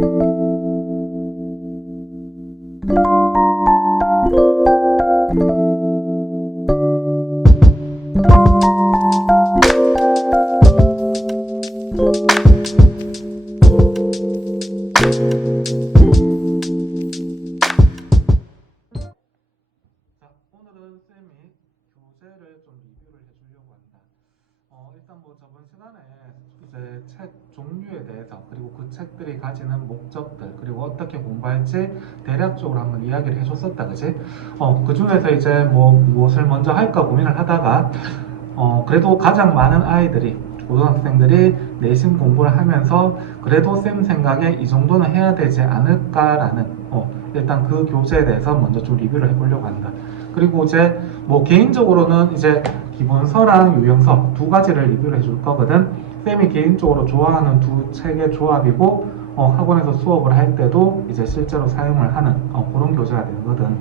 오늘은 쌤이 교재를 좀 리뷰를 해주려고 한다. 일단 뭐 저번 시간에 이제 책 종류에 대해서 그리고 그 책들이 가지는 목적들 그리고 어떻게 공부할지 대략적으로 한번 이야기를 해줬었다, 그지? 그 중에서 이제 뭐 무엇을 먼저 할까 고민을 하다가 그래도 가장 많은 아이들이 고등학생들이 내신 공부를 하면서 그래도 쌤 생각에 이 정도는 해야 되지 않을까라는 일단 그 교재에 대해서 먼저 좀 리뷰를 해보려고 한다. 그리고 이제 뭐 개인적으로는 이제 기본서랑 유형서 두 가지를 리뷰를 해줄 거거든. 쌤이 개인적으로 좋아하는 두 책의 조합이고 학원에서 수업을 할 때도 이제 실제로 사용을 하는 그런 교재가 되거든.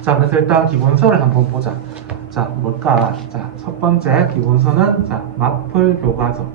자, 그래서 일단 기본서를 한번 보자. 자, 뭘까? 자, 첫 번째 기본서는 자, 마플 교과서.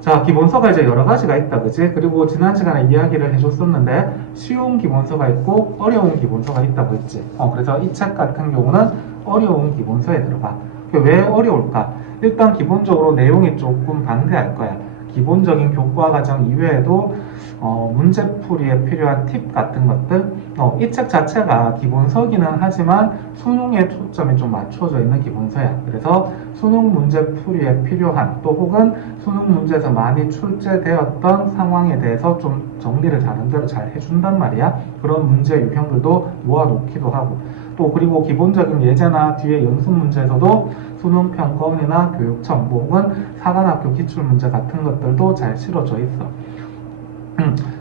자, 기본서가 이제 여러 가지가 있다, 그지? 그리고 지난 시간에 이야기를 해줬었는데 쉬운 기본서가 있고 어려운 기본서가 있다고 했지. 그래서 이 책 같은 경우는 어려운 기본서에 들어가. 왜 어려울까? 일단 기본적으로 내용이 조금 방대할 거야. 기본적인 교과 과정 이외에도 문제풀이에 필요한 팁 같은 것들, 이 책 자체가 기본서기는 하지만 수능에 초점이 좀 맞춰져 있는 기본서야. 그래서 수능 문제풀이에 필요한 또 혹은 수능 문제에서 많이 출제되었던 상황에 대해서 좀 정리를 나름대로 잘 해준단 말이야. 그런 문제 유형들도 모아놓기도 하고 또 그리고 기본적인 예제나 뒤에 연습 문제에서도 수능평가원이나 교육청 뭐 혹은 사관학교 기출문제 같은 것들도 잘 실어져 있어.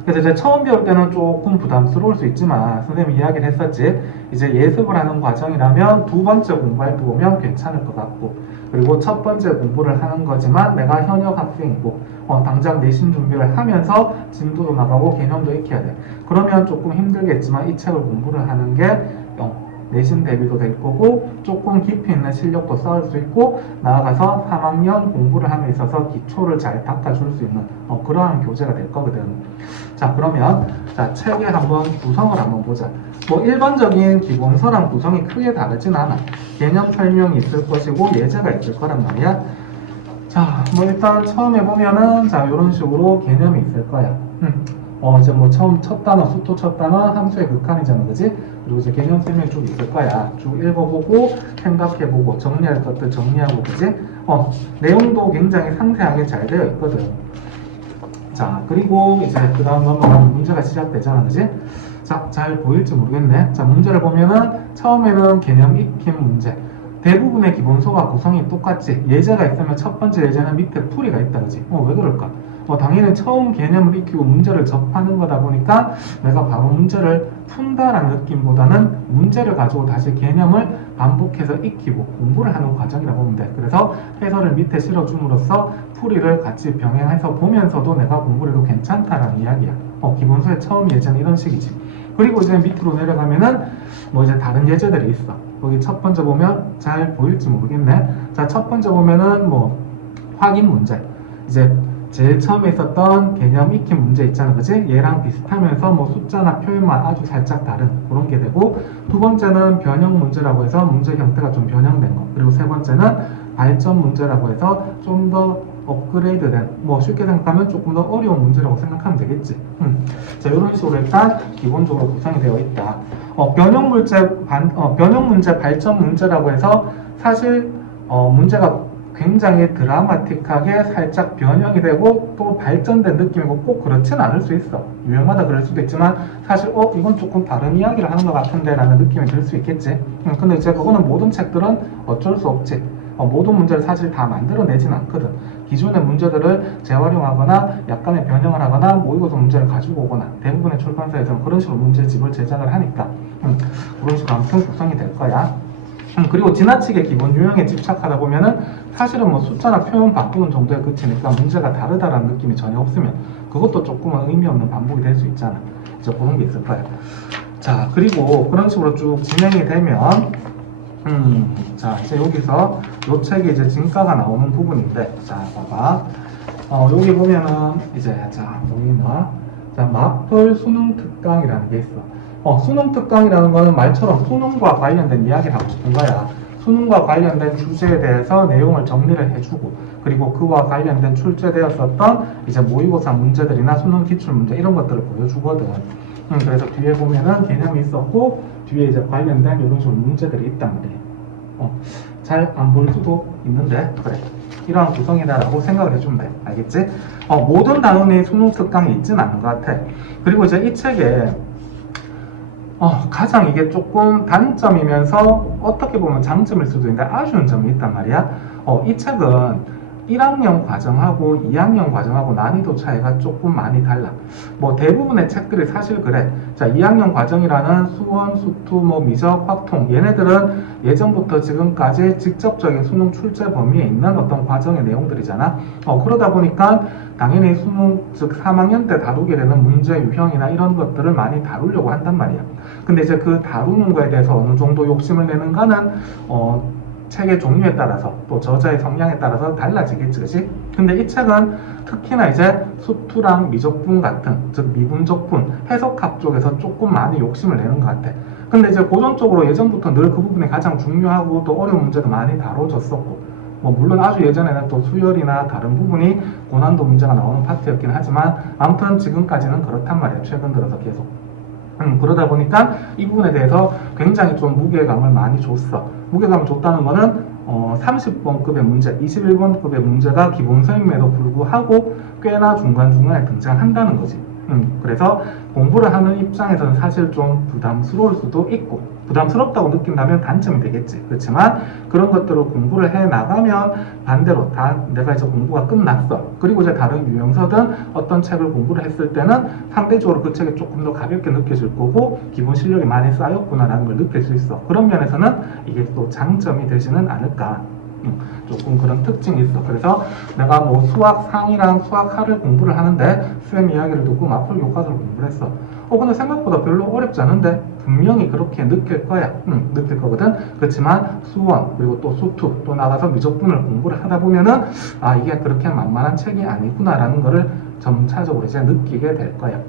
그래서 이제 처음 배울 때는 조금 부담스러울 수 있지만 선생님이 이야기를 했었지. 이제 예습을 하는 과정이라면 두 번째 공부할 때 보면 괜찮을 것 같고 그리고 첫 번째 공부를 하는 거지만 내가 현역 학생이고 당장 내신 준비를 하면서 진도도 나가고 개념도 익혀야 돼. 그러면 조금 힘들겠지만 이 책을 공부를 하는 게 내신 대비도 될 거고 조금 깊이 있는 실력도 쌓을 수 있고 나아가서 3학년 공부를 함에 있어서 기초를 잘 닦아줄 수 있는 그러한 교재가 될 거거든. 자, 그러면 자, 책의 한번 구성을 한번 보자. 뭐 일반적인 기본서랑 구성이 크게 다르진 않아. 개념 설명이 있을 것이고 예제가 있을 거란 말이야. 자, 뭐 일단 처음에 보면은 자, 이런 식으로 개념이 있을 거야. 이제 뭐 처음 첫 단어, 수토 첫 단어, 함수의 극한이잖아, 그지? 그리고 이제 개념 설명이 쭉 있을 거야. 쭉 읽어보고, 생각해보고, 정리할 것들 정리하고, 그지? 내용도 굉장히 상세하게 잘 되어 있거든. 자, 그리고 이제 그 다음 넘어가면 문제가 시작되잖아, 그지? 자, 잘 보일지 모르겠네. 자, 문제를 보면은 처음에는 개념 익힘 문제. 대부분의 기본서가 구성이 똑같지. 예제가 있으면 첫 번째 예제는 밑에 풀이가 있다, 그지? 왜 그럴까? 당연히 처음 개념을 익히고 문제를 접하는 거다 보니까 내가 바로 문제를 푼다라는 느낌보다는 문제를 가지고 다시 개념을 반복해서 익히고 공부를 하는 과정이라고 보면 돼. 그래서 해설을 밑에 실어줌으로써 풀이를 같이 병행해서 보면서도 내가 공부를 해도 괜찮다라는 이야기야. 기본서의 처음 예제는 이런 식이지. 그리고 이제 밑으로 내려가면은 뭐 이제 다른 예제들이 있어. 거기 첫 번째 보면 잘 보일지 모르겠네. 자, 첫 번째 보면은 뭐 확인 문제. 이제 제일 처음에 있었던 개념 익힘 문제 있잖아, 그지? 얘랑 비슷하면서 뭐 숫자나 표현만 아주 살짝 다른 그런 게 되고 두 번째는 변형 문제라고 해서 문제 형태가 좀 변형된 거 그리고 세 번째는 발전 문제라고 해서 좀 더 업그레이드된 뭐 쉽게 생각하면 조금 더 어려운 문제라고 생각하면 되겠지. 자, 이런 식으로 일단 기본적으로 구성이 되어 있다. 변형 문제, 발전 문제라고 해서 사실 문제가 굉장히 드라마틱하게 살짝 변형이 되고 또 발전된 느낌이고 꼭 그렇진 않을 수 있어. 유형마다 그럴 수도 있지만 사실 이건 조금 다른 이야기를 하는 것 같은데 라는 느낌이 들 수 있겠지. 근데 이제 그거는 모든 책들은 어쩔 수 없지. 모든 문제를 사실 다 만들어내진 않거든. 기존의 문제들을 재활용하거나 약간의 변형을 하거나 모의고사 문제를 가지고 오거나 대부분의 출판사에서는 그런 식으로 문제집을 제작을 하니까 그런 식으로 아무튼 구성이 될 거야. 그리고 지나치게 기본 유형에 집착하다 보면은 사실은 뭐 숫자나 표현 바꾸는 정도에 그치니까 문제가 다르다라는 느낌이 전혀 없으면 그것도 조금은 의미 없는 반복이 될 수 있잖아. 이제 그런 게 있을 거야. 자, 그리고 그런 식으로 쭉 진행이 되면 자, 이제 여기서 요 책에 이제 진가가 나오는 부분인데 자, 봐봐. 여기 보면은 이제 자, 보이나? 자, 마플 수능 특강이라는 게 있어. 수능 특강이라는 거는 말처럼 수능과 관련된 이야기를 하고 싶은 거야. 수능과 관련된 주제에 대해서 내용을 정리를 해주고, 그리고 그와 관련된 출제되었었던 이제 모의고사 문제들이나 수능 기출 문제 이런 것들을 보여주거든. 그래서 뒤에 보면은 개념이 있었고, 뒤에 이제 관련된 이런 식으로 문제들이 있단 말이에요. 잘 안 볼 수도 있는데, 그래. 이러한 구성이다라고 생각을 해주면 돼. 알겠지? 모든 단원이 수능 특강이 있진 않은 것 같아. 그리고 이제 이 책에 가장 이게 조금 단점이면서 어떻게 보면 장점일 수도 있는데 아쉬운 점이 있단 말이야. 이 책은 1학년 과정하고 2학년 과정하고 난이도 차이가 조금 많이 달라. 뭐 대부분의 책들이 사실 그래. 자, 2학년 과정이라는 수원, 수투, 뭐 미적, 확통 얘네들은 예전부터 지금까지 직접적인 수능 출제 범위에 있는 어떤 과정의 내용들이잖아. 그러다 보니까 당연히 수능, 즉 3학년 때 다루게 되는 문제 유형이나 이런 것들을 많이 다루려고 한단 말이야. 근데 이제 그 다루는 거에 대해서 어느 정도 욕심을 내는가는 책의 종류에 따라서 또 저자의 성향에 따라서 달라지겠지, 그치? 근데 이 책은 특히나 이제 수투랑 미적분 같은, 즉 미분적분, 해석학 쪽에서 조금 많이 욕심을 내는 것 같아. 근데 이제 고전적으로 예전부터 늘 그 부분이 가장 중요하고 또 어려운 문제도 많이 다뤄졌었고, 뭐 물론 아주 예전에는 또 수열이나 다른 부분이 고난도 문제가 나오는 파트였긴 하지만 아무튼 지금까지는 그렇단 말이야. 최근 들어서 계속. 그러다 보니까 이 부분에 대해서 굉장히 좀 무게감을 많이 줬어. 무게감을 줬다는 거는 30번급의 문제, 21번급의 문제가 기본서임에도 불구하고 꽤나 중간중간에 등장한다는 거지. 그래서 공부를 하는 입장에서는 사실 좀 부담스러울 수도 있고, 부담스럽다고 느낀다면 단점이 되겠지. 그렇지만 그런 것들을 공부를 해 나가면 반대로 내가 이제 공부가 끝났어. 그리고 이제 다른 유형서든 어떤 책을 공부를 했을 때는 상대적으로 그 책이 조금 더 가볍게 느껴질 거고 기본 실력이 많이 쌓였구나라는 걸 느낄 수 있어. 그런 면에서는 이게 또 장점이 되지는 않을까. 조금 그런 특징이 있어. 그래서 내가 뭐 수학 상이랑 수학 하를 공부를 하는데 쌤 이야기를 듣고 마플 교과서를 공부를 했어. 근데 생각보다 별로 어렵지 않은데 분명히 그렇게 느낄 거야. 느낄 거거든. 그렇지만 수원 그리고 또 수투 또 나가서 미적분을 공부를 하다 보면은 이게 그렇게 만만한 책이 아니구나라는 거를 점차적으로 이제 느끼게 될 거야.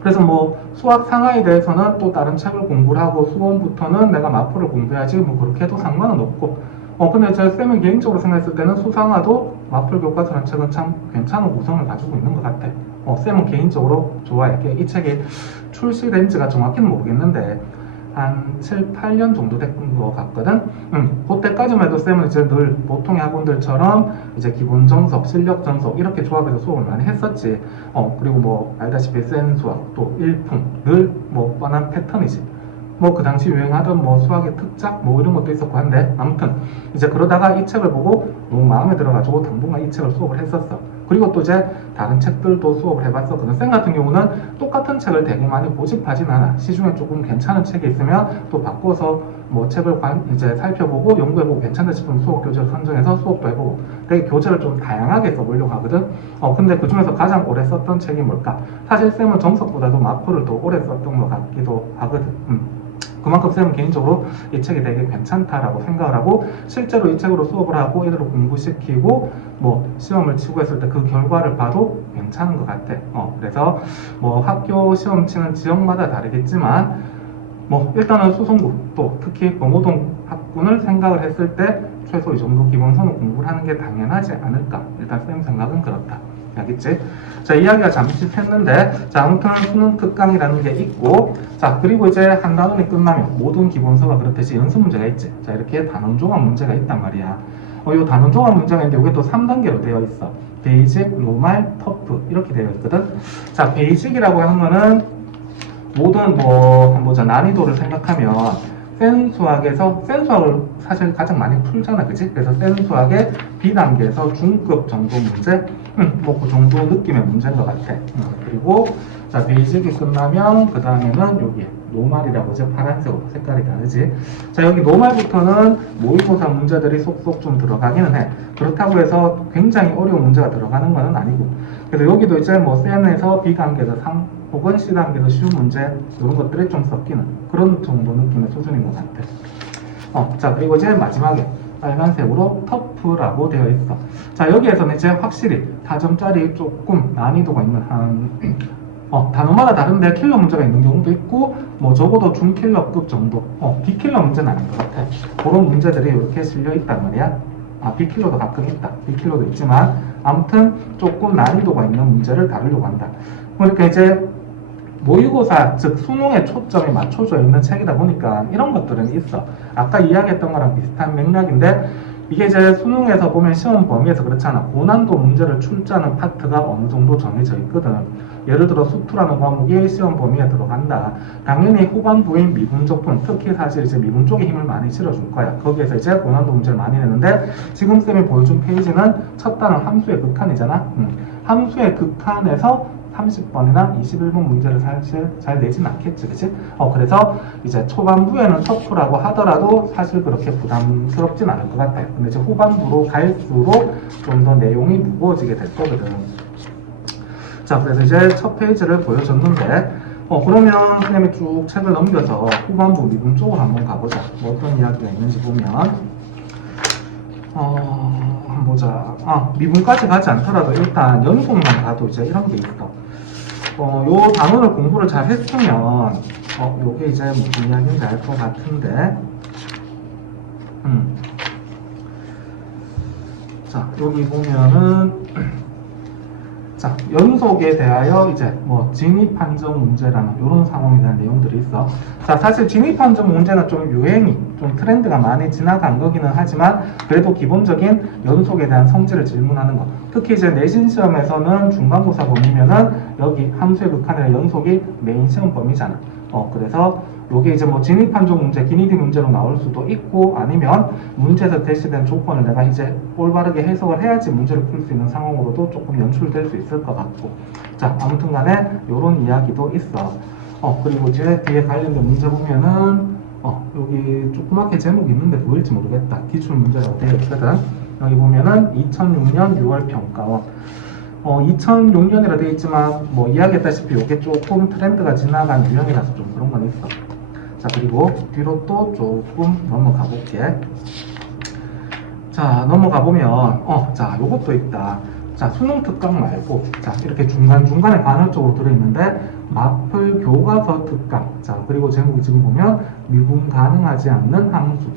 그래서 뭐 수학 상하에 대해서는 또 다른 책을 공부를 하고 수원부터는 내가 마플을 공부해야지 뭐 그렇게 해도 상관은 없고 근데 제 쌤은 개인적으로 생각했을 때는 수상화도 마플 교과서라는 책은 참 괜찮은 구성을 가지고 있는 것 같아. 쌤은 개인적으로 좋아해. 이 책이 출시된 지가 정확히는 모르겠는데 한 7, 8년 정도 된 것 같거든. 그때까지만 해도 쌤은 이제 늘 보통의 학원들처럼 이제 기본 정석, 실력 정석 이렇게 조합해서 수업을 많이 했었지. 그리고 뭐 알다시피 센 수학, 또 일품 늘 뭐 뻔한 패턴이지. 뭐 그 당시 유행하던 뭐 수학의 특작 뭐 이런 것도 있었고 한데 아무튼 이제 그러다가 이 책을 보고 너무 마음에 들어가지고 당분간 이 책을 수업을 했었어. 그리고 또 이제 다른 책들도 수업을 해봤었거든. 쌤 같은 경우는 똑같은 책을 되게 많이 고집하진 않아. 시중에 조금 괜찮은 책이 있으면 또 바꿔서 뭐 책을 이제 살펴보고 연구해보고 괜찮다 싶으면 수업 교재를 선정해서 수업도 해보고 되게 교재를 좀 다양하게 써보려고 하거든. 근데 그 중에서 가장 오래 썼던 책이 뭘까? 사실 쌤은 정석보다도 마포를 더 오래 썼던 것 같기도 하거든. 그만큼 쌤은 개인적으로 이 책이 되게 괜찮다라고 생각을 하고 실제로 이 책으로 수업을 하고 이대로 공부시키고 뭐 시험을 치고 했을 때 그 결과를 봐도 괜찮은 것 같아. 그래서 뭐 학교 시험 치는 지역마다 다르겠지만 뭐 일단은 수성구 또 특히 범호동 학군을 생각을 했을 때 최소 이 정도 기본서는 공부를 하는 게 당연하지 않을까. 일단 쌤 생각은 그렇다. 알겠지? 자, 이야기가 잠시 샜는데, 자, 아무튼 수능 특강이라는 게 있고, 자, 그리고 이제 한 단원이 끝나면 모든 기본서가 그렇듯이 연습 문제가 있지. 자, 이렇게 단원 종합 문제가 있단 말이야. 요 단원 종합 문제가 있는데, 이게 또 3단계로 되어 있어. 베이직, 노말, 터프, 이렇게 되어 있거든. 자, 베이직이라고 하면은, 모든 뭐, 한번 보자. 난이도를 생각하면, 센 수학에서, 센 수학을 사실 가장 많이 풀잖아, 그치? 그래서 센 수학의 B단계에서 중급 정도 문제, 뭐 그 정도 느낌의 문제인 것 같아. 그리고 자 베이직이 끝나면 그 다음에는 여기 노말이라고 이제 파란색으로 색깔이 다르지. 자 여기 노말부터는 모의고사 문제들이 속속 좀 들어가기는 해. 그렇다고 해서 굉장히 어려운 문제가 들어가는 건 아니고. 그래서 여기도 이제 뭐 센에서 B단계에서 상 혹은 C단계에서 쉬운 문제 이런 것들이 좀 섞이는 그런 정도 느낌의 수준인 것 같아. 자 그리고 이제 마지막에 빨간색으로 터프라고 되어 있어. 자, 여기에서는 이제 확실히 타점짜리 조금 난이도가 있는 단어마다 다른데 킬러 문제가 있는 경우도 있고, 뭐 적어도 중킬러급 정도, B킬러 문제는 아닌 것 같아. 그런 문제들이 이렇게 실려 있단 말이야. B킬러도 가끔 있다. B킬러도 있지만, 아무튼 조금 난이도가 있는 문제를 다루려고 한다. 그러니까 이제 모의고사, 즉 수능에 초점이 맞춰져 있는 책이다 보니까 이런 것들은 있어. 아까 이야기했던 거랑 비슷한 맥락인데, 이게 이제 수능에서 보면 시험 범위에서 그렇잖아. 고난도 문제를 출제하는 파트가 어느 정도 정해져 있거든. 예를 들어 수투라는 과목이 시험 범위에 들어간다. 당연히 후반부인 미분 적분, 특히 사실 이제 미분 쪽에 힘을 많이 실어줄 거야. 거기에서 이제 고난도 문제를 많이 내는데, 지금 쌤이 보여준 페이지는 첫 단은 함수의 극한이잖아. 함수의 극한에서 30번이나 21번 문제를 사실 잘 내진 않겠지, 그치? 그래서 이제 초반부에는 터프라고 하더라도 사실 그렇게 부담스럽진 않을 것 같아요. 근데 이제 후반부로 갈수록 좀 더 내용이 무거워지게 될 거거든. 자, 그래서 이제 첫 페이지를 보여줬는데, 그러면 선생님이 쭉 책을 넘겨서 후반부 미분 쪽으로 한번 가보자. 뭐 어떤 이야기가 있는지 보면, 한번 보자. 미분까지 가지 않더라도 일단 연속만 가도 이제 이런 게 있어. 요 단어를 공부를 잘 했으면, 요게 이제 무슨 이야기인지 알 것 같은데, 자, 여기 보면은, 자, 연속에 대하여 이제 뭐 진입한정 문제라는 이런 상황에 대한 내용들이 있어. 자, 사실 진입한정 문제는 좀 유행이, 좀 트렌드가 많이 지나간 거기는 하지만 그래도 기본적인 연속에 대한 성질을 질문하는 거. 특히 이제 내신 시험에서는 중간고사 범위면은 여기 함수의 극한이라 연속이 메인 시험 범위잖아. 그래서 요게 이제 뭐 진입한정 문제, 기니디 문제로 나올 수도 있고, 아니면 문제에서 제시된 조건을 내가 이제 올바르게 해석을 해야지 문제를 풀 수 있는 상황으로도 조금 연출될 수 있을 것 같고. 자, 아무튼 간에 요런 이야기도 있어. 그리고 이제 뒤에 관련된 문제 보면은 여기 조그맣게 제목이 있는데 보일지 모르겠다. 기출 문제라고 되어 있거든. 여기 보면은 2006년 6월 평가원. 2006년이라 되어 있지만 뭐 이야기했다시피 이게 조금 트렌드가 지나간 유형이라서 좀 그런 건 있어. 자, 그리고 뒤로 또 조금 넘어가 볼게. 자, 넘어가 보면 자, 요것도 있다. 자, 수능 특강 말고, 자, 이렇게 중간중간에 간헐적으로 들어있는데, 마플 교과서 특강. 자, 그리고 제목이 지금 보면 미분 가능하지 않는 함수.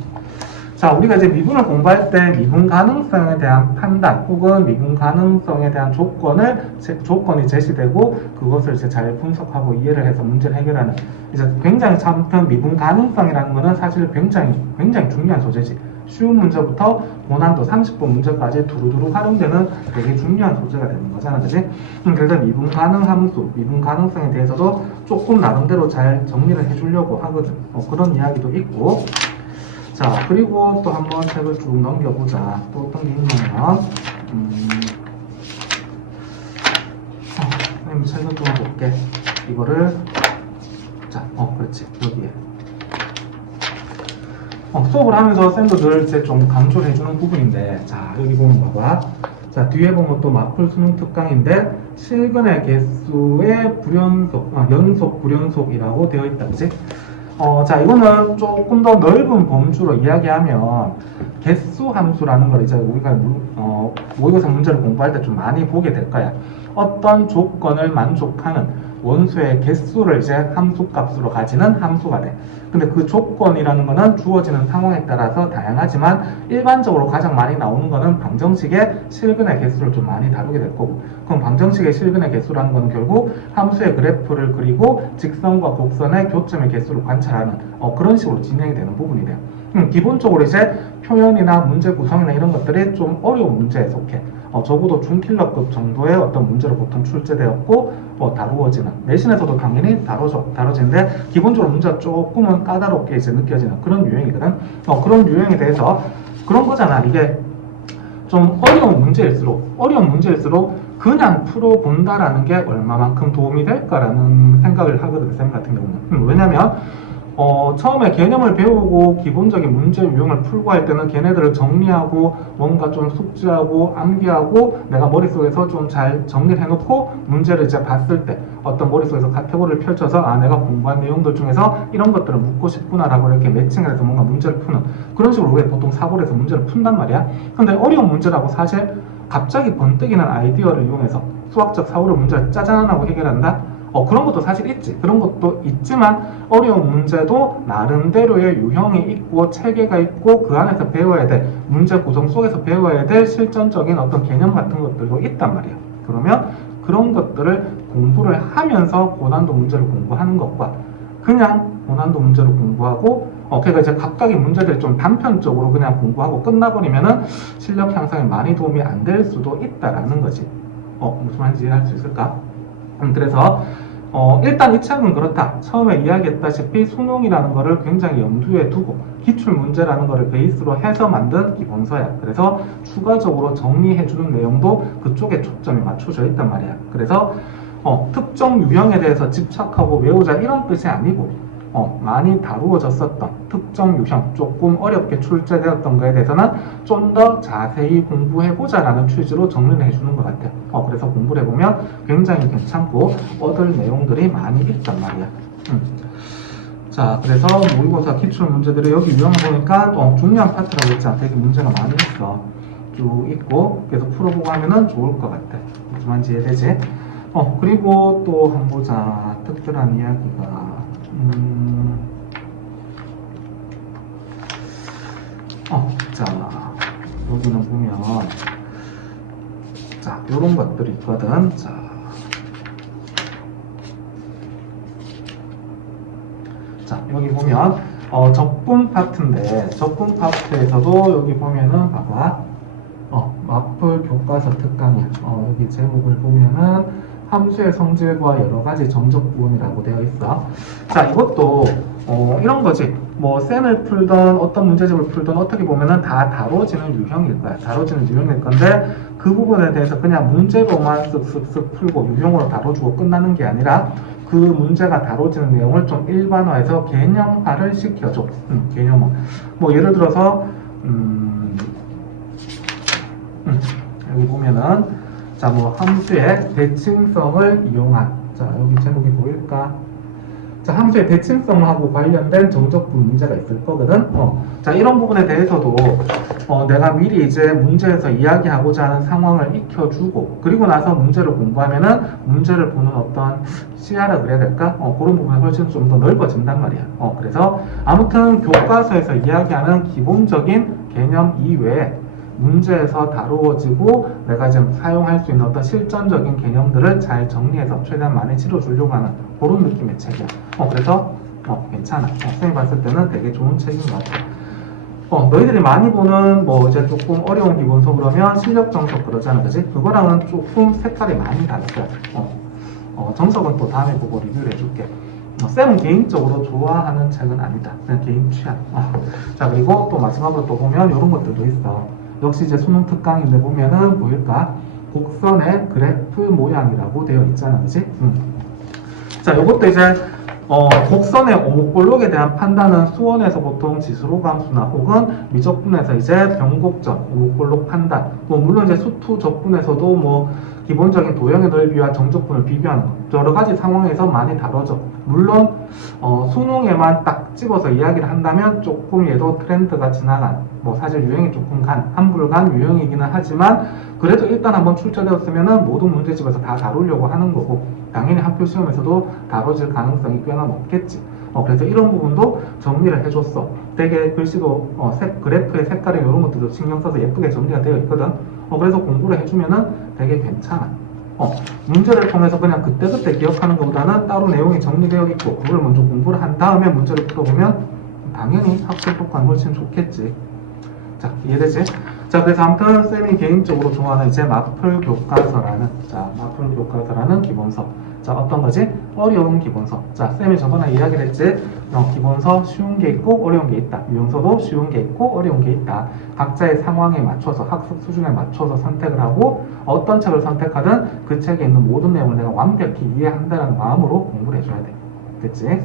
자, 우리가 이제 미분을 공부할 때 미분 가능성에 대한 판단 혹은 미분 가능성에 대한 조건이 제시되고 그것을 이제 잘 분석하고 이해를 해서 문제를 해결하는, 이제 굉장히 참 미분 가능성이라는 거는 사실 굉장히 중요한 소재지. 쉬운 문제부터 고난도 30번 문제까지 두루두루 활용되는 되게 중요한 소재가 되는 거잖아, 그지? 그래서 미분 가능 함수, 미분 가능성에 대해서도 조금 나름대로 잘 정리를 해주려고 하거든. 그런 이야기도 있고. 자, 그리고 또 한번 책을 쭉 넘겨보자. 또 어떤 게 있냐면, 선생님 책을 좀 볼게. 이거를, 자, 그렇지. 여기에. 수업을 하면서 쌤도 늘 이제 좀 강조를 해주는 부분인데, 자, 여기 보면 봐봐. 자, 뒤에 보면 또 마플 수능 특강인데, 실근의 개수의 연속 불연속이라고 되어 있다, 그치? 자, 이거는 조금 더 넓은 범주로 이야기하면 개수 함수라는 걸 이제 우리가 모의고사 문제를 공부할 때 좀 많이 보게 될 거야. 어떤 조건을 만족하는 원소의 개수를 이제 함수 값으로 가지는 함수가 돼. 근데 그 조건이라는 거는 주어지는 상황에 따라서 다양하지만 일반적으로 가장 많이 나오는 거는 방정식의 실근의 개수를 좀 많이 다루게 될 거고, 그럼 방정식의 실근의 개수라는 거는 결국 함수의 그래프를 그리고 직선과 곡선의 교점의 개수를 관찰하는 그런 식으로 진행이 되는 부분이 돼요. 기본적으로 이제 표현이나 문제 구성이나 이런 것들이 좀 어려운 문제에 속해. 적어도 중킬러급 정도의 어떤 문제로 보통 출제되었고 다루어지는, 내신에서도 당연히 다뤄지는데 기본적으로 문제가 조금은 까다롭게 이제 느껴지는 그런 유형이거든. 그런 유형에 대해서 그런 거잖아. 이게 좀 어려운 문제일수록 그냥 풀어본다라는 게 얼마만큼 도움이 될까라는 생각을 하거든, 쌤 같은 경우는. 왜냐면 처음에 개념을 배우고 기본적인 문제 유형을 풀고 할 때는 걔네들을 정리하고 뭔가 좀 숙지하고 암기하고 내가 머릿속에서 좀 잘 정리를 해놓고 문제를 이제 봤을 때 어떤 머릿속에서 카테고리를 펼쳐서 아 내가 공부한 내용들 중에서 이런 것들을 묻고 싶구나 라고 이렇게 매칭을 해서 뭔가 문제를 푸는 그런 식으로 우리가 보통 사고를 해서 문제를 푼단 말이야. 근데 어려운 문제라고 사실 갑자기 번뜩이는 아이디어를 이용해서 수학적 사고력 문제를 짜잔 하고 해결한다? 그런 것도 사실 있지. 그런 것도 있지만 어려운 문제도 나름대로의 유형이 있고 체계가 있고 그 안에서 배워야 될 문제 구성 속에서 배워야 될 실전적인 어떤 개념 같은 것들도 있단 말이야. 그러면 그런 것들을 공부를 하면서 고난도 문제를 공부하는 것과 그냥 고난도 문제를 공부하고 그러니까 이제 각각의 문제들 좀 단편적으로 그냥 공부하고 끝나버리면은 실력 향상에 많이 도움이 안 될 수도 있다라는 거지. 무슨 말인지 이해할 수 있을까? 그래서 일단 이 책은 그렇다. 처음에 이야기했다시피 수능이라는 거를 굉장히 염두에 두고 기출문제라는 거를 베이스로 해서 만든 기본서야. 그래서 추가적으로 정리해주는 내용도 그쪽에 초점이 맞춰져 있단 말이야. 그래서 특정 유형에 대해서 집착하고 외우자 이런 뜻이 아니고 많이 다루어졌었던 특정 유형, 조금 어렵게 출제되었던 거에 대해서는 좀 더 자세히 공부해보자 라는 취지로 정리를 해주는 것 같아요. 그래서 공부를 해보면 굉장히 괜찮고 얻을 내용들이 많이 있단 말이야. 자, 그래서 모의고사 기출 문제들이 여기 유형 보니까 중요한 파트라고 했잖아. 되게 문제가 많이 있어. 쭉 있고 계속 풀어보고 하면은 좋을 것 같아. 무슨 말인지 이해되지? 그리고 또 한번 보자. 특별한 이야기가 자, 여기는 보면, 자, 요런 것들이 있거든. 자, 여기 보면, 적분 파트인데, 적분 파트에서도 여기 보면은, 봐봐. 마플 교과서 특강이야. 여기 제목을 보면은, 함수의 성질과 여러 가지 정적 구원이라고 되어 있어. 자, 이것도 이런 거지. 뭐 셈을 풀던 어떤 문제집을 풀던 어떻게 보면은 다 다뤄지는 유형일 거야. 다뤄지는 유형일 건데 그 부분에 대해서 그냥 문제로만 쓱쓱쓱 풀고 유형으로 다뤄주고 끝나는 게 아니라 그 문제가 다뤄지는 내용을 좀 일반화해서 개념화를 시켜줘. 개념화. 뭐 예를 들어서 여기 보면은 자, 뭐 함수의 대칭성을 이용한 자, 여기 제목이 보일까? 자, 함수의 대칭성하고 관련된 정적분 문제가 있을 거거든. 자, 이런 부분에 대해서도 내가 미리 이제 문제에서 이야기하고자 하는 상황을 익혀주고 그리고 나서 문제를 공부하면은 문제를 보는 어떤 시야라 그래야 될까? 그런 부분이 훨씬 좀 더 넓어진단 말이야. 그래서 아무튼 교과서에서 이야기하는 기본적인 개념 이외에 문제에서 다루어지고 내가 지금 사용할 수 있는 어떤 실전적인 개념들을 잘 정리해서 최대한 많이 치러주려고 하는 그런 느낌의 책이야. 그래서 괜찮아. 선생님이 봤을 때는 되게 좋은 책인 것 같아. 너희들이 많이 보는 뭐 이제 조금 어려운 기본서 그러면 실력 정석 그러잖아, 그지? 그거랑은 조금 색깔이 많이 달랐어요. 정석은 또 다음에 보고 리뷰를 해줄게. 쌤은 개인적으로 좋아하는 책은 아니다. 그냥 개인 취향. 자, 그리고 또 마지막으로 또 보면 이런 것들도 있어. 역시 이제 수능 특강인데 보면은 보일까? 곡선의 그래프 모양이라고 되어 있잖아, 그지? 자, 이것도 이제 곡선의 오목볼록에 대한 판단은 수원에서 보통 지수로 함수나 혹은 미적분에서 이제 변곡점, 오목볼록 판단, 뭐 물론 이제 수투 적분에서도 뭐 기본적인 도형의 넓이와 정적분을 비교하는 여러 가지 상황에서 많이 다뤄져. 물론 수능에만 딱 집어서 이야기를 한다면 조금 얘도 트렌드가 지나간 뭐 사실 유형이 조금 한불간 유형이기는 하지만 그래도 일단 한번 출제되었으면은 모든 문제집에서 다 다루려고 하는 거고 당연히 학교 시험에서도 다뤄질 가능성이 꽤나 높겠지. 그래서 이런 부분도 정리를 해줬어. 되게 글씨도 그래프의 색깔이 이런 것들도 신경 써서 예쁘게 정리가 되어 있거든. 그래서 공부를 해주면은 되게 괜찮아. 문제를 통해서 그냥 그때그때 기억하는 것보다는 따로 내용이 정리되어 있고 그걸 먼저 공부를 한 다음에 문제를 풀어보면 당연히 학습 효과는 훨씬 좋겠지. 자, 이해되지? 자, 그래서 아무튼 쌤이 개인적으로 좋아하는 이제 마플 교과서라는 기본서. 자, 어떤 거지? 어려운 기본서. 자, 쌤이 저번에 이야기를 했지? 기본서 쉬운 게 있고 어려운 게 있다. 유형서도 쉬운 게 있고 어려운 게 있다. 각자의 상황에 맞춰서 학습 수준에 맞춰서 선택을 하고 어떤 책을 선택하든 그 책에 있는 모든 내용을 내가 완벽히 이해한다는 마음으로 공부를 해줘야 돼. 그치?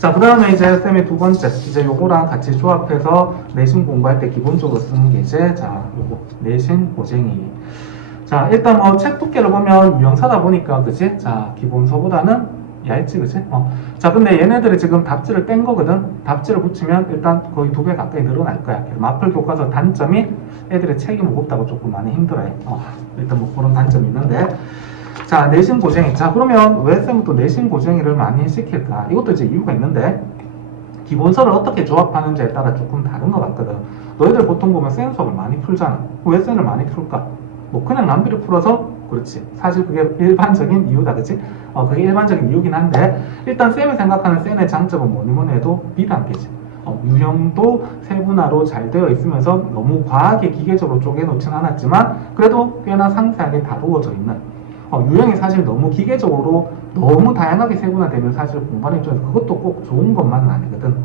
자, 그 다음에 이제 쌤이 두 번째, 이제 요거랑 같이 조합해서 내신 공부할 때 기본적으로 쓰는 게 이제, 자, 요거, 내신 고쟁이. 자, 일단 뭐 책 두께를 보면 유형사다 보니까, 그지? 자, 기본서보다는 얇지, 그지? 자, 근데 얘네들이 지금 답지를 뗀 거거든? 답지를 붙이면 일단 거의 2배 가까이 늘어날 거야. 마플 교과서 단점이 애들의 책이 무겁다고 조금 많이 힘들어해. 일단 뭐 그런 단점이 있는데. 자, 내신 고쟁이. 자, 그러면 왜 쌤은 또 내신 고쟁이를 많이 시킬까? 이것도 이제 이유가 있는데, 기본서를 어떻게 조합하는지에 따라 조금 다른 것 같거든. 너희들 보통 보면 쌤 수업을 많이 풀잖아. 왜 쌤을 많이 풀까? 뭐 그냥 남비를 풀어서 그렇지. 사실 그게 일반적인 이유다, 그치? 그게 일반적인 이유긴 한데, 일단 쌤이 생각하는 쌤의 장점은 뭐니 해도 비단계지. 유형도 세분화로 잘 되어 있으면서 너무 과하게 기계적으로 쪼개놓진 않았지만 그래도 꽤나 상세하게 다루어져 있는, 유형이 사실 너무 기계적으로 너무 다양하게 세분화되면 사실 공부하는 입장에서 그것도 꼭 좋은 것만은 아니거든.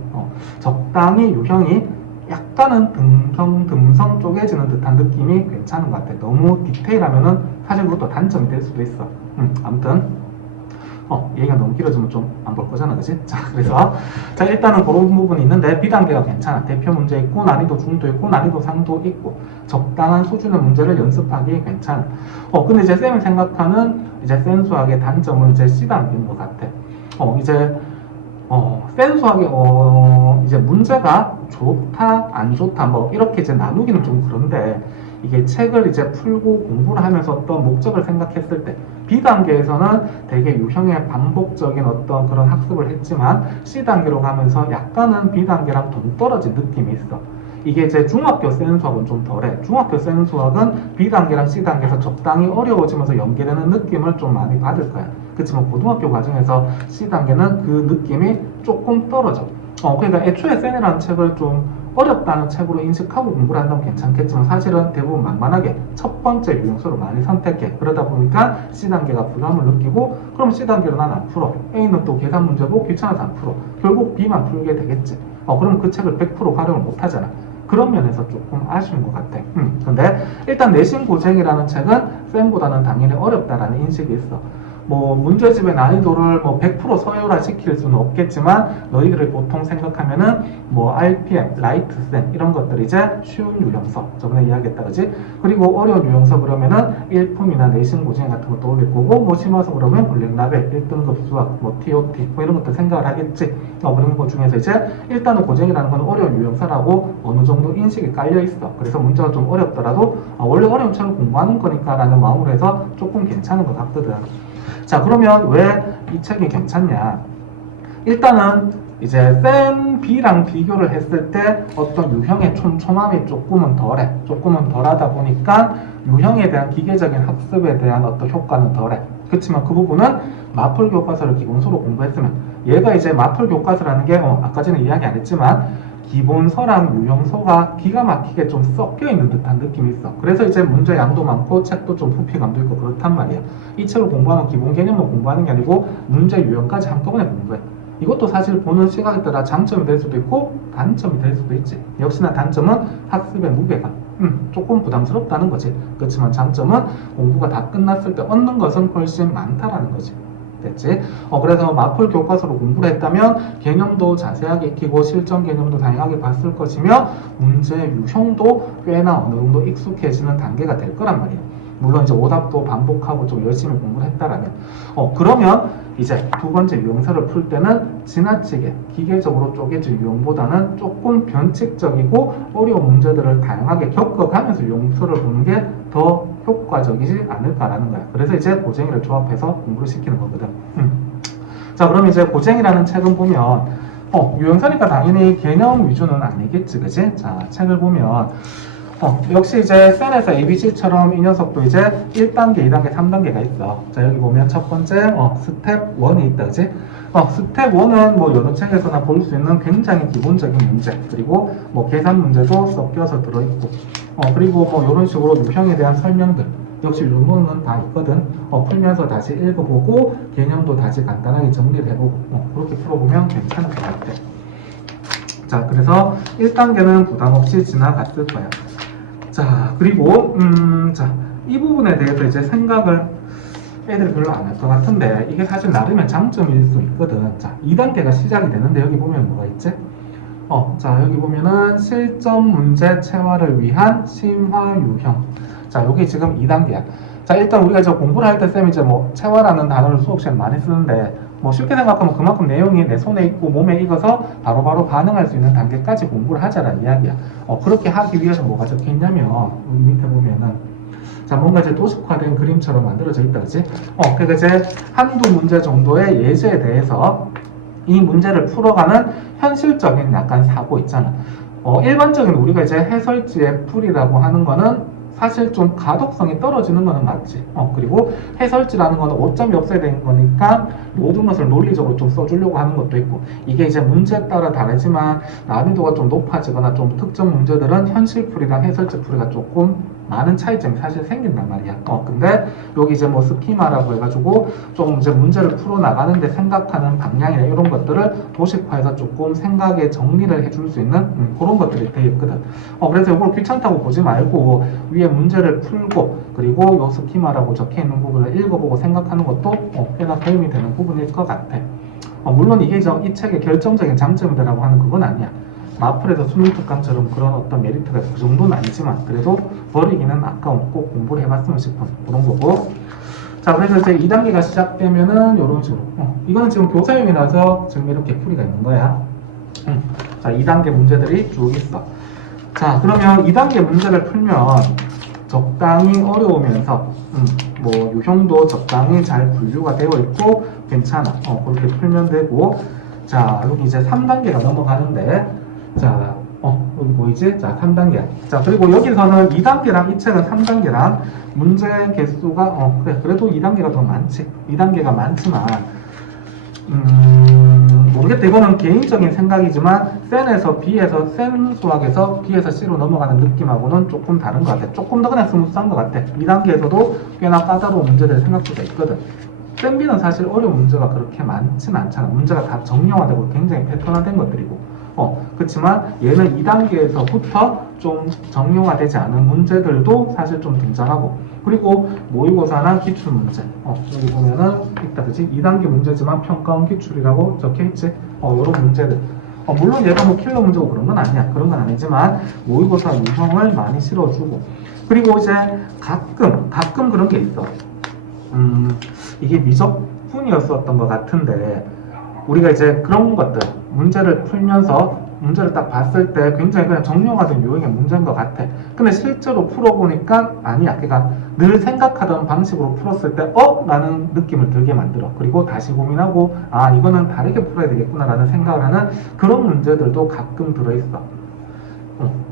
적당히 유형이 약간은 듬성 쪼개지는 듯한 느낌이 괜찮은 것 같아. 너무 디테일하면은 사실 그것도 단점이 될 수도 있어. 아무튼 얘기가 너무 길어지면 좀 안 볼 거잖아, 그치? 자, 그래서 자, 일단은 그런 부분이 있는데 비단계가 괜찮아. 대표 문제 있고 난이도 중도 있고 난이도 상도 있고 적당한 수준의 문제를 연습하기 괜찮아. 근데 이제 쌤이 생각하는 이제 센 수학의 단점은 이제 C단계인 것 같아. 이제 센 수학의 이제 문제가 좋다 안 좋다 뭐 이렇게 이제 나누기는 좀 그런데, 이게 책을 이제 풀고 공부를 하면서 어떤 목적을 생각했을 때 B단계에서는 되게 유형의 반복적인 어떤 그런 학습을 했지만 C단계로 가면서 약간은 B단계랑 동떨어진 느낌이 있어. 이게 이제 중학교 센 수학은 좀 덜해. 중학교 센 수학은 B단계랑 C단계에서 적당히 어려워지면서 연계되는 느낌을 좀 많이 받을 거야. 그렇지만 고등학교 과정에서 C단계는 그 느낌이 조금 떨어져. 그러니까 애초에 센이라는 책을 좀 어렵다는 책으로 인식하고 공부를 한다면 괜찮겠지만 사실은 대부분 만만하게 첫 번째 유형서를 많이 선택해. 그러다 보니까 C단계가 부담을 느끼고, 그럼 C단계로 난 안 풀어. A는 또 계산 문제고 귀찮아서 안 풀어. 결국 B만 풀게 되겠지. 그럼 그 책을 100% 활용을 못 하잖아. 그런 면에서 조금 아쉬운 것 같아. 근데 일단 내신 고쟁이라는 책은 쌤보다는 당연히 어렵다라는 인식이 있어. 뭐 문제집의 난이도를 뭐 100% 서열화 시킬 수는 없겠지만 너희들이 보통 생각하면은 뭐 RPM, 라이트 쌤 이런 것들 이제 쉬운 유형서 저번에 이야기했다, 그지? 그리고 어려운 유형서 그러면은 일품이나 내신 고쟁이 같은 것도 올릴 거고, 뭐 심화서 그러면 블랙라벨, 1등급 수학, 뭐 TOT 뭐 이런 것들 생각을 하겠지. 그런 것 중에서 이제 일단은 고쟁이라는 건 어려운 유형서라고 어느 정도 인식이 깔려 있어. 그래서 문제가 좀 어렵더라도 원래 어려운 책을 공부하는 거니까 라는 마음으로 해서 조금 괜찮은 것 같거든. 자, 그러면 왜 이 책이 괜찮냐? 일단은 이제 센 B랑 비교를 했을 때 어떤 유형의 촘촘함이 조금은 덜해. 조금은 덜하다 보니까 유형에 대한 기계적인 학습에 대한 어떤 효과는 덜해. 그렇지만 그 부분은 마플 교과서를 기본서로 공부했으면, 얘가 이제 마플 교과서라는 게 아까 전에 이야기 안 했지만 기본서랑 유형서가 기가 막히게 좀 섞여 있는 듯한 느낌이 있어. 그래서 이제 문제 양도 많고 책도 좀 부피감도 있고 그렇단 말이야. 이 책을 공부하면 기본 개념만 공부하는 게 아니고 문제 유형까지 한꺼번에 공부해. 이것도 사실 보는 시각에 따라 장점이 될 수도 있고 단점이 될 수도 있지. 역시나 단점은 학습의 무게감. 조금 부담스럽다는 거지. 그렇지만 장점은 공부가 다 끝났을 때 얻는 것은 훨씬 많다라는 거지. 됐지? 그래서 마플 교과서로 공부를 했다면 개념도 자세하게 익히고 실전 개념도 다양하게 봤을 것이며 문제 유형도 꽤나 어느 정도 익숙해지는 단계가 될 거란 말이에요. 물론 이제 오답도 반복하고 좀 열심히 공부를 했다라면. 그러면 이제 두 번째 유형서를 풀 때는 지나치게 기계적으로 쪼개진 유형보다는 조금 변칙적이고 어려운 문제들을 다양하게 겪어가면서 유형서를 보는 게 더 효과적이지 않을까라는 거야. 그래서 이제 고쟁이를 조합해서 공부를 시키는 거거든. 자, 그럼 이제 고쟁이라는 책은 보면 유형서니까 당연히 개념 위주는 아니겠지, 그지? 자, 책을 보면 역시 이제 셀에서 ABC처럼 이 녀석도 이제 1단계, 2단계, 3단계가 있어. 자, 여기 보면 첫 번째 스텝 1이 있다, 그지? 스텝 1은 뭐 여러 책에서나 볼 수 있는 굉장히 기본적인 문제, 그리고 뭐 계산 문제도 섞여서 들어있고, 그리고 뭐 이런 식으로 유형에 대한 설명들 역시 논문은 다 있거든. 풀면서 다시 읽어보고 개념도 다시 간단하게 정리를 해보고 그렇게 풀어보면 괜찮을 것 같아. 자, 그래서 1단계는 부담없이 지나갔을 거야. 자, 그리고 자, 이 부분에 대해서 이제 생각을 애들이 별로 안 할 것 같은데 이게 사실 나름의 장점일 수 있거든. 자, 2단계가 시작이 되는데 여기 보면 뭐가 있지? 자, 여기 보면은 실전 문제 체화를 위한 심화 유형. 자, 여기 지금 2단계야. 자, 일단 우리가 저 공부를 할 때 쌤이 이제 뭐 체화라는 단어를 수업 시간에 많이 쓰는데 뭐 쉽게 생각하면 그만큼 내용이 내 손에 있고 몸에 익어서 바로바로 반응할 수 있는 단계까지 공부를 하자라는 이야기야. 그렇게 하기 위해서 뭐가 적혀 있냐면 여기 밑에 보면은 자, 뭔가 이제 도식화된 그림처럼 만들어져 있다, 그지? 그러니까 이제 한두 문제 정도의 예제에 대해서 이 문제를 풀어가는 현실적인 약간 사고 있잖아. 일반적인 우리가 이제 해설지의 풀이라고 하는 거는 사실 좀 가독성이 떨어지는 거는 맞지. 그리고 해설지라는 거는 오점이 없어야 되는 거니까 모든 것을 논리적으로 좀 써주려고 하는 것도 있고, 이게 이제 문제에 따라 다르지만 난이도가 좀 높아지거나 좀 특정 문제들은 현실풀이랑 해설지 풀이가 조금 많은 차이점이 사실 생긴단 말이야. 근데 여기 이제 뭐 스키마라고 해가지고 좀 이제 문제를 풀어나가는데 생각하는 방향이나 이런 것들을 도식화해서 조금 생각에 정리를 해줄 수 있는 그런 것들이 되어 있거든. 그래서 이걸 귀찮다고 보지 말고 위에 문제를 풀고 그리고 요 스키마라고 적혀 있는 부분을 읽어보고 생각하는 것도 꽤나 도움이 되는 부분일 것 같아. 물론 이게 이 책의 결정적인 장점이라고 하는 그건 아니야. 마플에서 수능특강처럼 그런 어떤 메리트가 그 정도는 아니지만 그래도 버리기는 아까운 꼭 공부를 해봤으면 싶은 그런 거고. 자, 그래서 이제 2단계가 시작되면은 이런 식으로 이거는 지금 교사용이라서 지금 이렇게 풀이가 있는 거야. 자, 2단계 문제들이 쭉 있어. 자, 그러면 2단계 문제를 풀면 적당히 어려우면서 뭐 유형도 적당히 잘 분류가 되어 있고 괜찮아. 그렇게 풀면 되고. 자, 여기 이제 3단계가 넘어가는데 자, 여기 보이지? 자, 3단계. 자, 그리고 여기서는 2단계랑 이 책은 3단계랑 문제 개수가 그래, 그래도 2단계가 더 많지. 2단계가 많지만 모르겠다. 이거는 개인적인 생각이지만 센에서 B에서 센 수학에서 B에서 C로 넘어가는 느낌하고는 조금 다른 것 같아. 조금 더 그냥 스무스한 것 같아. 2단계에서도 꽤나 까다로운 문제들이 생각보다 있거든. 센 B는 사실 어려운 문제가 그렇게 많지는 않잖아. 문제가 다 정형화되고 굉장히 패턴화된 것들이고. 그렇지만 얘는 2단계에서부터 좀 정형화되지 않은 문제들도 사실 좀 등장하고, 그리고 모의고사나 기출문제 여기 보면은 있다, 그치? 2단계 문제지만 평가원 기출이라고 적혀있지. 요런 문제들 물론 얘가 뭐 킬러 문제고 그런 건 아니야. 그런 건 아니지만 모의고사 유형을 많이 실어주고, 그리고 이제 가끔 그런 게 있어. 이게 미적분이었었던 것 같은데 우리가 이제 그런 것들 문제를 풀면서 문제를 딱 봤을 때 굉장히 그냥 정형화된 유형의 문제인 것 같아. 근데 실제로 풀어보니까 아니야. 그러니까 늘 생각하던 방식으로 풀었을 때 라는 느낌을 들게 만들어. 그리고 다시 고민하고 이거는 다르게 풀어야 되겠구나 라는 생각을 하는 그런 문제들도 가끔 들어있어.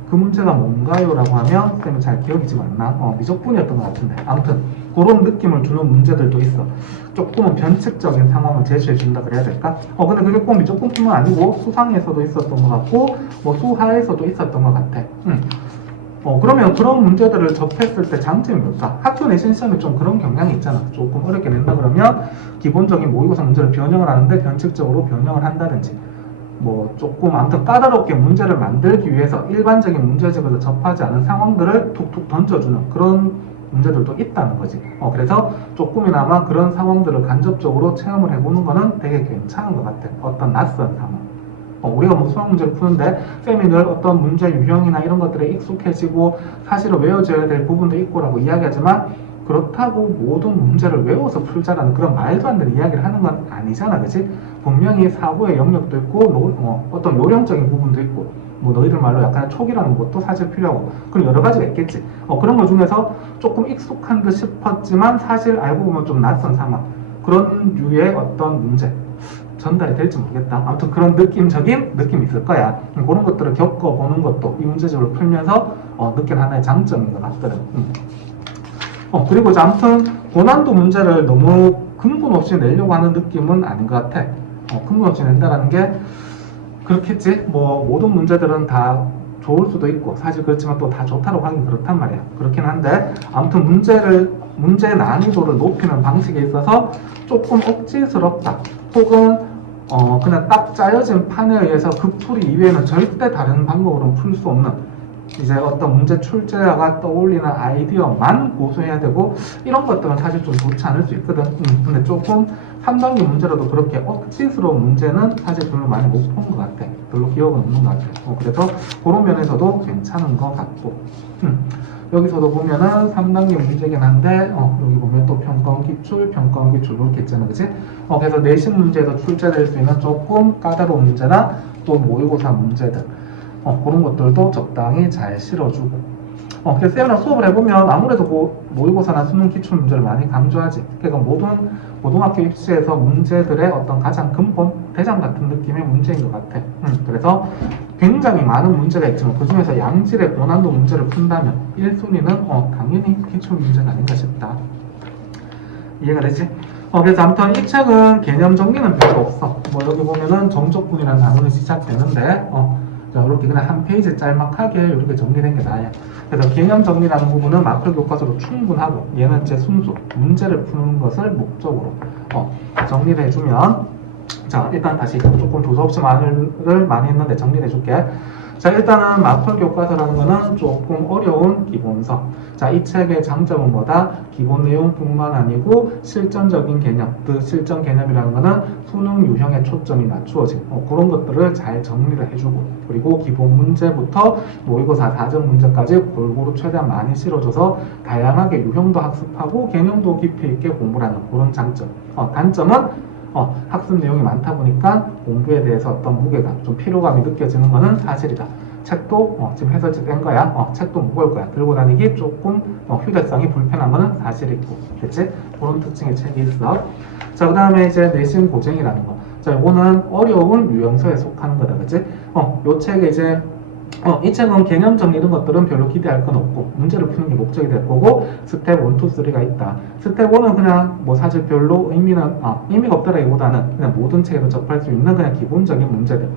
그 문제가 뭔가요? 라고 하면 쌤은 잘 기억이지만 않나? 미적분이었던 것 같은데 아무튼 그런 느낌을 주는 문제들도 있어. 조금은 변칙적인 상황을 제시해 준다 그래야 될까? 근데 그게 꼭 미적분뿐만 아니고 수상에서도 있었던 것 같고 뭐 수하에서도 있었던 것 같아. 그러면 그런 문제들을 접했을 때 장점이 뭘까? 학교 내신 시험에 좀 그런 경향이 있잖아. 조금 어렵게 낸다 그러면 기본적인 모의고사 문제를 변형을 하는데 변칙적으로 변형을 한다든지 뭐 조금 아무튼 까다롭게 문제를 만들기 위해서 일반적인 문제집에서 접하지 않은 상황들을 툭툭 던져주는 그런 문제들도 있다는 거지. 그래서 조금이나마 그런 상황들을 간접적으로 체험을 해보는 거는 되게 괜찮은 것 같아. 어떤 낯선 상황. 우리가 뭐 수학 문제를 푸는데 쌤이 늘 어떤 문제 유형이나 이런 것들에 익숙해지고 사실은 외워져야 될 부분도 있고라고 이야기하지만 그렇다고 모든 문제를 외워서 풀자라는 그런 말도 안 되는 이야기를 하는 건 아니잖아, 그치? 분명히 사고의 영역도 있고 어떤 요령적인 부분도 있고 뭐 너희들 말로 약간 촉이라는 것도 사실 필요하고 그런 여러 가지가 있겠지. 그런 것 중에서 조금 익숙한 듯 싶었지만 사실 알고 보면 좀 낯선 상황, 그런 류의 어떤 문제 전달이 될지 모르겠다. 아무튼 그런 느낌적인 느낌이 있을 거야. 그런 것들을 겪어보는 것도 이 문제집을 풀면서 느낀 하나의 장점인 것 같거든. 그리고 이제 아무튼 고난도 문제를 너무 근본 없이 내려고 하는 느낌은 아닌 것 같아. 근본 없이 낸다라는 게 그렇겠지. 뭐 모든 문제들은 다 좋을 수도 있고 사실 그렇지만 또 다 좋다고 하긴 그렇단 말이야. 그렇긴 한데 아무튼 문제의 난이도를 높이는 방식에 있어서 조금 억지스럽다 혹은 그냥 딱 짜여진 판에 의해서 그 풀이 이외에는 절대 다른 방법으로는 풀 수 없는 이제 어떤 문제 출제자가 떠올리는 아이디어만 고수해야 되고 이런 것들은 사실 좀 좋지 않을 수 있거든. 근데 조금 3단계 문제라도 그렇게 억지스러운 문제는 사실 별로 많이 못 본 것 같아. 별로 기억은 없는 것 같아. 그래서 그런 면에서도 괜찮은 것 같고. 여기서도 보면은 3단계 문제긴 한데 여기 보면 또 평가원 기출, 평가원 기출 이렇게 있잖아, 그치? 그래서 내신 문제에서 출제될 수 있는 조금 까다로운 문제나 또 모의고사 문제들 그런 것들도 적당히 잘 실어주고 그래서 쌤이랑 수업을 해보면 아무래도 모의고사나 수능 기출 문제를 많이 강조하지. 그러니까 모든 고등학교 입시에서 문제들의 어떤 가장 근본 대장 같은 느낌의 문제인 것 같아. 그래서 굉장히 많은 문제가 있지만 그 중에서 양질의 고난도 문제를 푼다면 1순위는 당연히 기출 문제가 아닌가 싶다. 이해가 되지? 그래서 아무튼 이 책은 개념 정리는 별로 없어. 뭐 여기 보면은 정적분이라는 단원이 시작되는데 이렇게 그냥 한 페이지 짤막하게 이렇게 정리된 게 나아요. 그래서 개념 정리라는 부분은 마크 교과서로 충분하고 얘는 제 순수 문제를 푸는 것을 목적으로 정리를 해주면 자 일단 다시 조금 도서 없이 말을 많이 했는데 정리를 해줄게. 자 일단은 마플 교과서라는 거는 조금 어려운 기본서. 자 이 책의 장점은 뭐다? 기본 내용뿐만 아니고 실전적인 개념, 그 실전 개념이라는 거는 수능 유형에 초점이 맞추어진 그런 것들을 잘 정리를 해주고 그리고 기본 문제부터 모의고사 4점 문제까지 골고루 최대한 많이 실어줘서 다양하게 유형도 학습하고 개념도 깊이 있게 공부를 하는 그런 장점. 단점은 학습 내용이 많다 보니까 공부에 대해서 어떤 무게감, 좀 피로감이 느껴지는 것은 사실이다. 책도 지금 해설지 뗀 거야. 책도 무거울 거야. 들고 다니기 조금 휴대성이 불편한 것은 사실이고, 그치? 그런 특징의 책이 있어. 자, 그 다음에 이제 내신 고쟁이라는 거. 자, 이거는 어려운 유형서에 속하는 거다, 그치? 요 책에 이제 이 책은 개념 정리 이런 것들은 별로 기대할 건 없고 문제를 푸는 게 목적이 될 거고 스텝 1, 2, 3가 있다. 스텝 1은 그냥 뭐 사실 별로 의미가 없다라기보다는 그냥 모든 책에서 접할 수 있는 그냥 기본적인 문제들.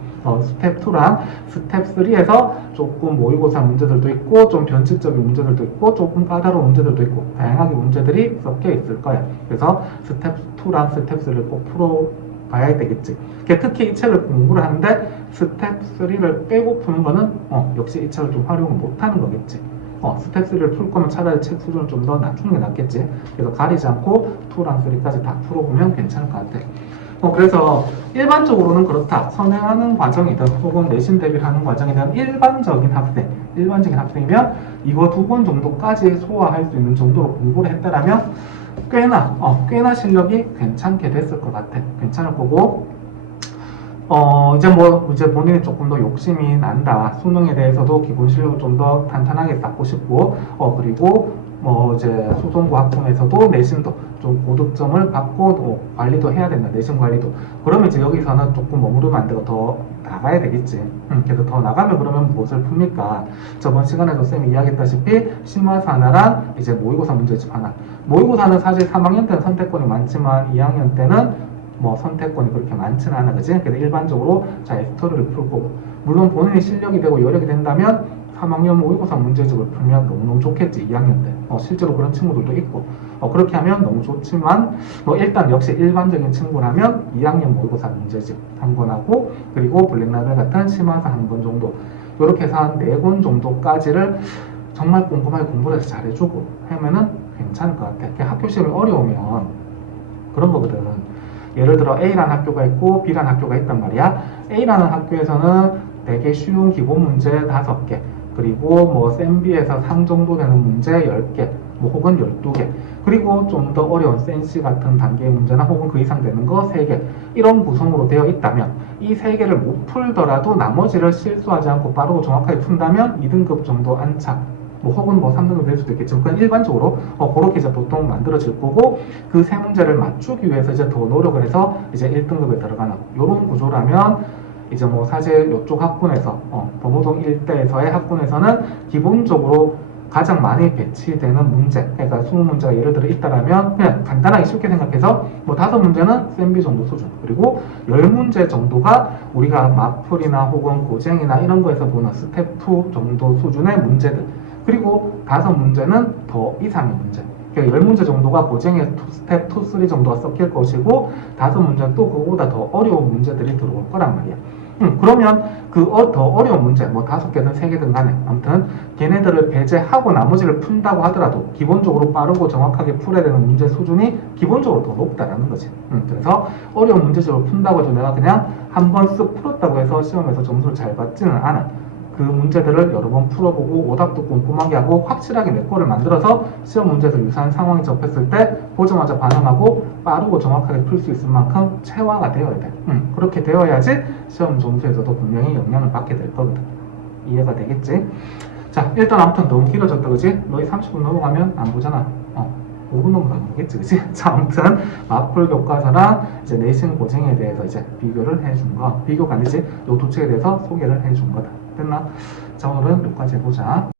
스텝 2랑 스텝 3에서 조금 모의고사 문제들도 있고 좀 변칙적인 문제들도 있고 조금 까다로운 문제들도 있고 다양하게 문제들이 섞여 있을 거야. 그래서 스텝 2랑 스텝 3를 꼭 풀어봐야 되겠지. 특히 이 책을 공부를 하는데 스텝 3를 빼고 푸는 거는 역시 이 책을 좀 활용을 못하는 거겠지. 스텝 3를 풀 거면 차라리 책 수준을 좀 더 낮추는 게 낫겠지. 그래서 가리지 않고 2랑 3까지 다 풀어보면 괜찮을 것 같아. 그래서 일반적으로는 그렇다. 선행하는 과정이든 혹은 내신 대비를 하는 과정이든 일반적인 학생이면 이거 2권 정도까지 소화할 수 있는 정도로 공부를 했다라면 꽤나 실력이 괜찮게 됐을 것 같아. 괜찮을 거고 이제 본인이 조금 더 욕심이 난다. 수능에 대해서도 기본 실력을 좀 더 탄탄하게 쌓고 싶고, 그리고 이제 소송부 학군에서도 내신도 좀 고득점을 받고 관리도 해야 된다. 내신 관리도. 그러면 이제 여기서는 조금 머무르면 안 되고 더 나가야 되겠지. 그래서 더 나가면 그러면 무엇을 풉니까? 저번 시간에도 쌤이 이야기했다시피 심화서 하나랑 이제 모의고사 문제집 하나. 모의고사는 사실 3학년 때는 선택권이 많지만 2학년 때는 선택권이 그렇게 많지는 않아, 그지? 그래서 일반적으로 자 F토리를 풀고 물론 본인이 실력이 되고 여력이 된다면 3학년 모의고사 문제집을 풀면 너무너무 좋겠지. 2학년 때 실제로 그런 친구들도 있고 그렇게 하면 너무 좋지만 일단 역시 일반적인 친구라면 2학년 모의고사 문제집 한 권 하고 그리고 블랙라벨 같은 심화서 한 권 정도 이렇게 해서 한 4권 정도까지를 정말 꼼꼼하게 공부를 해서 잘해주고 하면은 괜찮을 것 같아. 학교 시험이 어려우면 그런 거거든. 예를 들어 A라는 학교가 있고 B라는 학교가 있단 말이야. A라는 학교에서는 되게 쉬운 기본 문제 5개 그리고 센B에서 상 정도 되는 문제 10개 혹은 12개 그리고 좀 더 어려운 센C 같은 단계의 문제나 혹은 그 이상 되는 거 3개 이런 구성으로 되어 있다면 이 3개를 못 풀더라도 나머지를 실수하지 않고 빠르고 정확하게 푼다면 2등급 정도 안착 혹은 3등급 될 수도 있겠지만 그냥 일반적으로 그렇게 이제 보통 만들어질 거고 그 세 문제를 맞추기 위해서 이제 더 노력을 해서 이제 1등급에 들어가는 이런 구조라면 이제 사실 이쪽 학군에서 범호동 일대에서의 학군에서는 기본적으로 가장 많이 배치되는 문제 그러니까 20문제가 예를 들어 있다라면 그냥 간단하게 쉽게 생각해서 5문제는 쌤비 정도 수준 그리고 10문제 정도가 우리가 마플이나 혹은 고쟁이나 이런 거에서 보는 스텝 2 정도 수준의 문제들 그리고 5문제는 더 이상의 문제. 그러니까 10문제 정도가 고쟁의 스텝 2, 3 정도가 섞일 것이고 5문제는 또 그거보다 더 어려운 문제들이 들어올 거란 말이야. 그러면 그 더 어려운 문제, 뭐 5개든 3개든 간에 아무튼 걔네들을 배제하고 나머지를 푼다고 하더라도 기본적으로 빠르고 정확하게 풀어야 되는 문제 수준이 기본적으로 더 높다라는 거지. 그래서 어려운 문제집을 푼다고 해서 내가 그냥 한 번 쓱 풀었다고 해서 시험에서 점수를 잘 받지는 않아. 그 문제들을 여러 번 풀어보고 오답도 꼼꼼하게 하고 확실하게 내 거를 만들어서 시험 문제에서 유사한 상황이 접했을 때 보자마자 반응하고 빠르고 정확하게 풀 수 있을 만큼 체화가 되어야 돼. 그렇게 되어야지 시험 점수에서도 분명히 영향을 받게 될 거거든. 이해가 되겠지? 자, 일단 아무튼 너무 길어졌다, 그지? 너희 30분 넘어가면 안 보잖아. 5분 넘어가면 안 보겠지, 그지? 자, 아무튼 마풀 교과서랑 이제 내신 고쟁이에 대해서 이제 비교를 해준 거, 비교가 아니지, 요 두 책에 대해서 소개를 해준 거다. 됐나? 자, 오늘은 여기까지 해보자.